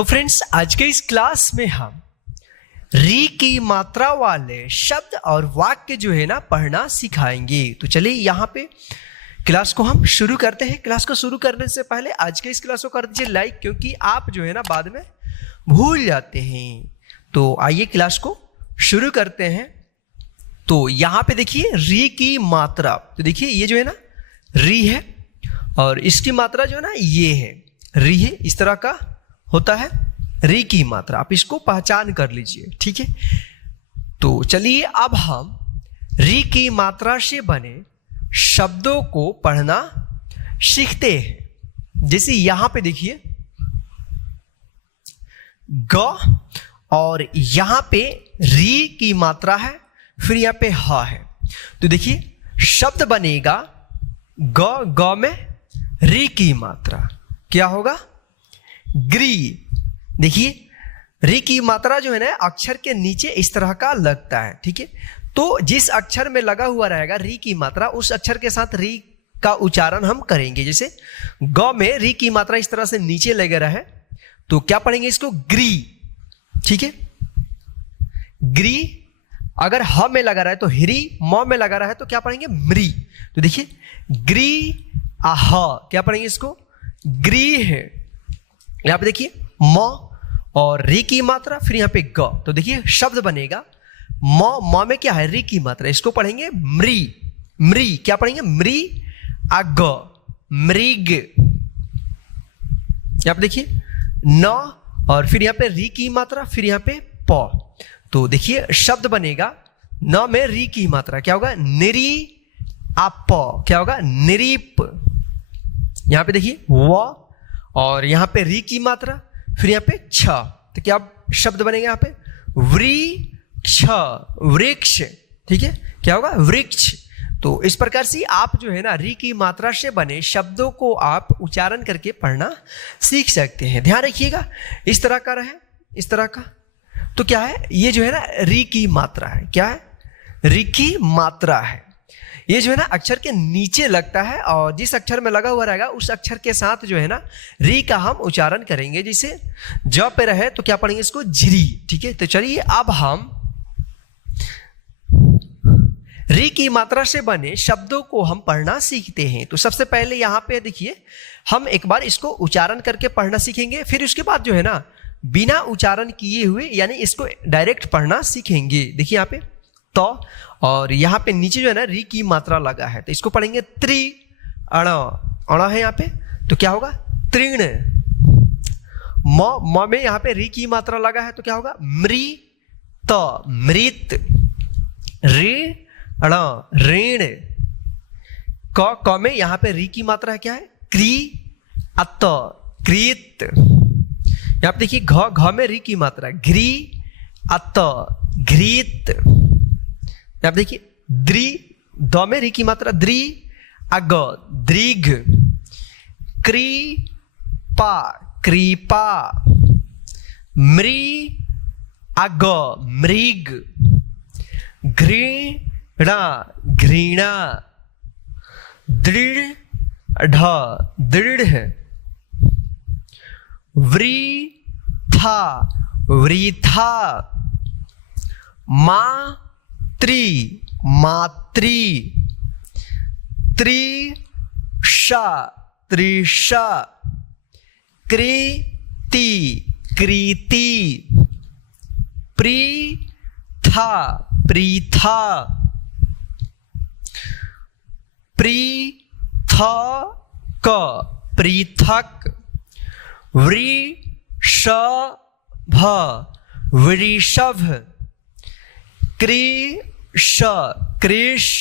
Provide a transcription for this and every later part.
तो फ्रेंड्स, आज के इस क्लास में हम री की मात्रा वाले शब्द और वाक्य जो है ना पढ़ना सिखाएंगे। तो चलिए यहाँ पे क्लास को हम शुरू करते हैं। क्लास को शुरू करने से पहले आज के इस क्लास को कर दीजिए लाइक, क्योंकि आप जो है ना बाद में भूल जाते हैं। तो आइए क्लास को शुरू करते हैं। तो यहाँ पे देखिए री की मात्रा, तो देखिए ये जो है ना री है और इसकी मात्रा जो है ना ये है री है, इस तरह का होता है री की मात्रा। आप इसको पहचान कर लीजिए, ठीक है। तो चलिए अब हम री की मात्रा से बने शब्दों को पढ़ना सीखते हैं। जैसे यहां पे देखिए ग और यहां पे री की मात्रा है, फिर यहां पे ह है। तो देखिए शब्द बनेगा ग में री की मात्रा क्या होगा? ग्री। देखिए री की मात्रा जो है ना अक्षर के नीचे इस तरह का लगता है, ठीक है। तो जिस अक्षर में लगा हुआ रहेगा री की मात्रा, उस अक्षर के साथ री का उच्चारण हम करेंगे। जैसे ग में री की मात्रा इस तरह से नीचे लगे रहे तो क्या पढ़ेंगे इसको? ग्री, ठीक है। ग्री। अगर ह में लगा रहा है तो हिरी, म में लगा रहा है तो क्या पढ़ेंगे? म्री। तो देखिए ग्री आह, क्या पढ़ेंगे इसको? ग्री है। यहां पे देखिए म और री की मात्रा, फिर यहां पे ग। तो देखिए शब्द बनेगा म में क्या है? री की मात्रा, इसको पढ़ेंगे म्री। म्री क्या पढ़ेंगे? म्री आग, मृग। यहां पे देखिए न और फिर यहां पे री की मात्रा, फिर यहां पे प। तो देखिए शब्द बनेगा न में री की मात्रा क्या होगा? निरी आप, क्या होगा? निरीप। यहां पे देखिए व और यहां पे री की मात्रा, फिर यहां पे छ। तो क्या शब्द बनेगा यहां पे? वृक्ष, वृक्ष, ठीक है। क्या होगा? वृक्ष। तो इस प्रकार से आप जो है ना री की मात्रा से बने शब्दों को आप उच्चारण करके पढ़ना सीख सकते हैं। ध्यान रखिएगा इस तरह का रहे, इस तरह का। तो क्या है ये जो है ना री की मात्रा है। क्या है? री की मात्रा है। ये जो है ना अक्षर के नीचे लगता है और जिस अक्षर में लगा हुआ रहेगा उस अक्षर के साथ जो है ना री का हम उच्चारण करेंगे। जैसे ज पे रहे तो क्या पढ़ेंगे इसको? झिरी, ठीक है। तो चलिए अब हम री की मात्रा से बने शब्दों को हम पढ़ना सीखते हैं। तो सबसे पहले यहाँ पे देखिए हम एक बार इसको उच्चारण करके पढ़ना सीखेंगे, फिर उसके बाद जो है ना बिना उच्चारण किए हुए यानी इसको डायरेक्ट पढ़ना सीखेंगे। देखिए यहाँ पे तो और यहाँ पे नीचे जो है ना री की मात्रा लगा है तो इसको पढ़ेंगे त्रि अण, अण है यहाँ पे तो क्या होगा? तृण। म में यहाँ पे री की मात्रा लगा है तो क्या होगा? मृ त, मृत। ऋ अण, ऋण। क में यहाँ पे री की मात्रा है क्या है? क्री अत, कृत। यहाँ पे देखिए घ में री की मात्रा है घ्री अत, घृत। यहाँ पे देखिए द्रि, द में री की मात्रा द्रि अग, दृघ। कृपा, कृपा। मृ अग, मृग। घृणा, घृणा। दृढ़, दृढ़। वृथा, वृथा। मातृ, मातृ। तृषा, तृषा। कृति, कृति। प्रीथा, प्रीथा। पृथक, पृथक। वृषभ, वृषभ। कृष, कृष।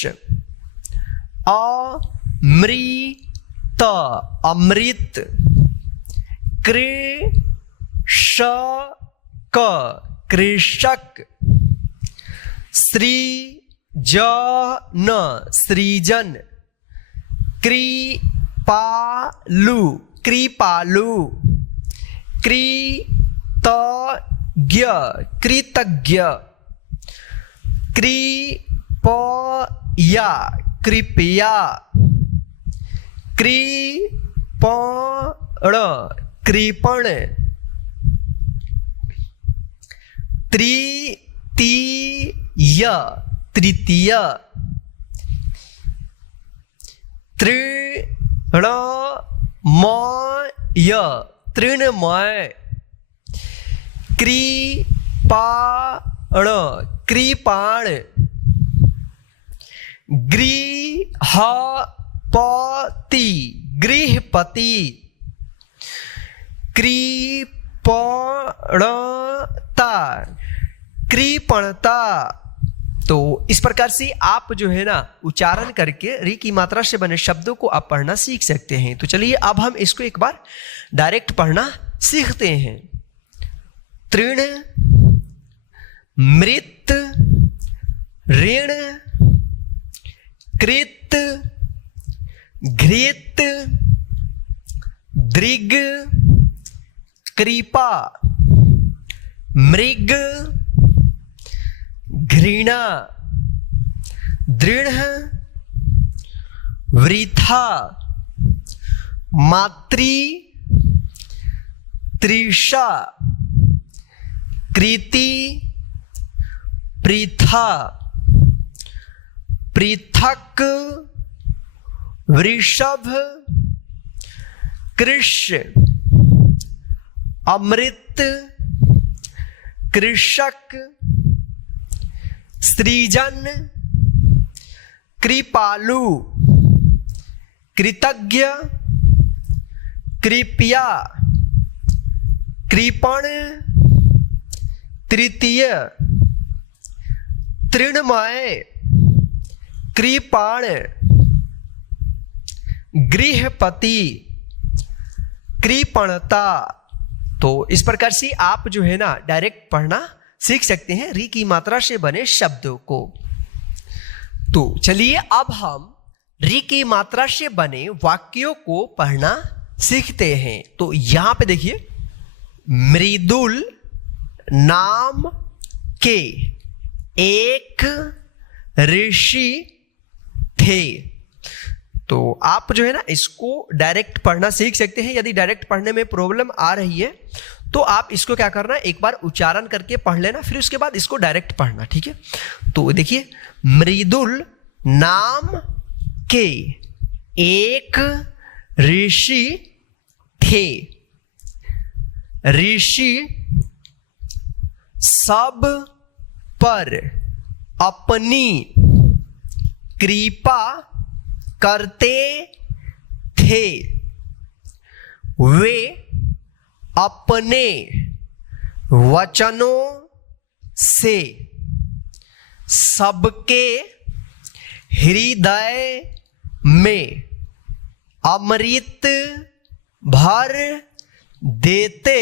अमृत, अमृत। कृषक, कृषक। सृजन, सृजन। कृपालु, कृपालु। कृतज्ञ, कृतज्ञ। कृपया, कृपया। कृपण, कृपण। तृतीय तृतीय, तृणमय तृणमय, कृपाण कृपाण, गृहपति गृहपति, कृपणता कृपणता। तो इस प्रकार से आप जो है ना उच्चारण करके री की मात्रा से बने शब्दों को आप पढ़ना सीख सकते हैं। तो चलिए अब हम इसको एक बार डायरेक्ट पढ़ना सीखते हैं। तृण, मृत, ऋण, कृत, घृत, दृग, कृपा, मृग, घृणा, दृढ़, वृथा, मातृ, तृषा, कृति, पृथा, पृथक, वृषभ, कृष्ण, अमृत, कृषक, सृजन, कृपालु, कृतज्ञ, कृपया, कृपण, तृतीय, तृणमय, कृपाण, गृहपति, कृपणता। तो इस प्रकार से आप जो है ना डायरेक्ट पढ़ना सीख सकते हैं री की मात्रा से बने शब्दों को। तो चलिए अब हम री की मात्रा से बने वाक्यों को पढ़ना सीखते हैं। तो यहां पे देखिए, मृदुल नाम के एक ऋषि थे। तो आप जो है ना इसको डायरेक्ट पढ़ना सीख सकते हैं। यदि डायरेक्ट पढ़ने में प्रॉब्लम आ रही है तो आप इसको क्या करना, एक बार उच्चारण करके पढ़ लेना, फिर उसके बाद इसको डायरेक्ट पढ़ना, ठीक है। तो देखिए, मृदुल नाम के एक ऋषि थे। ऋषि सब पर अपनी कृपा करते थे। वे अपने वचनों से सबके हृदय में अमृत भर देते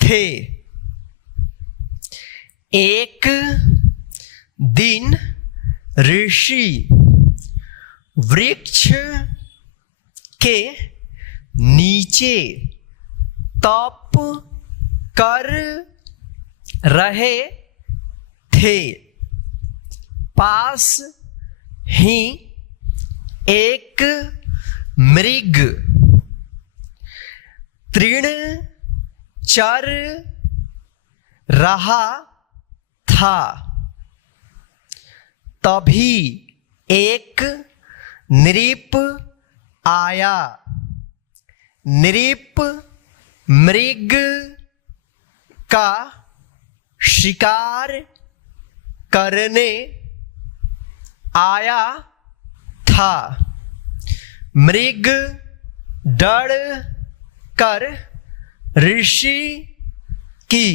थे। एक दिन ऋषि वृक्ष के नीचे तप कर रहे थे। पास ही एक मृग तृण चर रहा था। तभी एक नृप आया। नृप मृग का शिकार करने आया था। मृग डर कर ऋषि की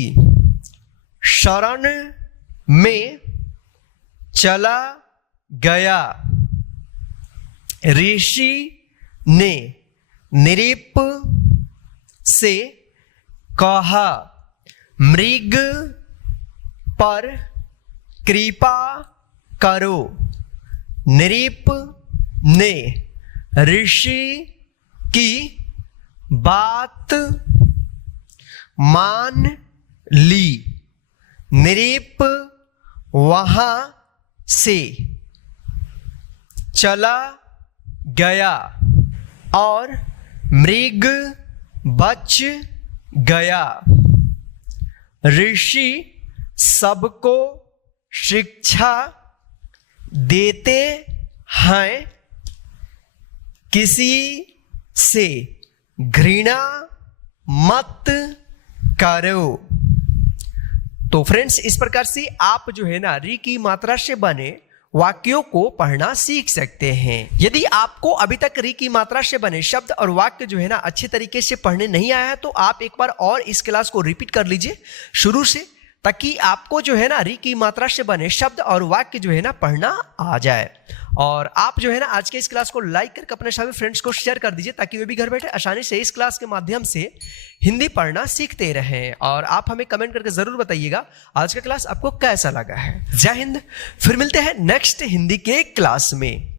शरण में चला गया। ऋषि ने नृप से कहा, मृग पर कृपा करो। नृप ने ऋषि की बात मान ली। नृप वहां से चला गया और मृग बच गया। ऋषि सबको शिक्षा देते हैं, किसी से घृणा मत करो। तो फ्रेंड्स, इस प्रकार से आप जो है ना री की मात्रा से बने वाक्यों को पढ़ना सीख सकते हैं। यदि आपको अभी तक री की मात्रा से बने शब्द और वाक्य जो है ना अच्छे तरीके से पढ़ने नहीं आया है, तो आप एक बार और इस क्लास को रिपीट कर लीजिए शुरू से, ताकि आपको जो है ना री की मात्रा से बने शब्द और वाक्य जो है ना पढ़ना आ जाए। और आप जो है ना आज के इस क्लास को लाइक करके अपने सभी फ्रेंड्स को शेयर कर दीजिए, ताकि वे भी घर बैठे आसानी से इस क्लास के माध्यम से हिंदी पढ़ना सीखते रहें। और आप हमें कमेंट करके जरूर बताइएगा आज का क्लास आपको कैसा लगा है। जय हिंद। फिर मिलते हैं नेक्स्ट हिंदी के क्लास में।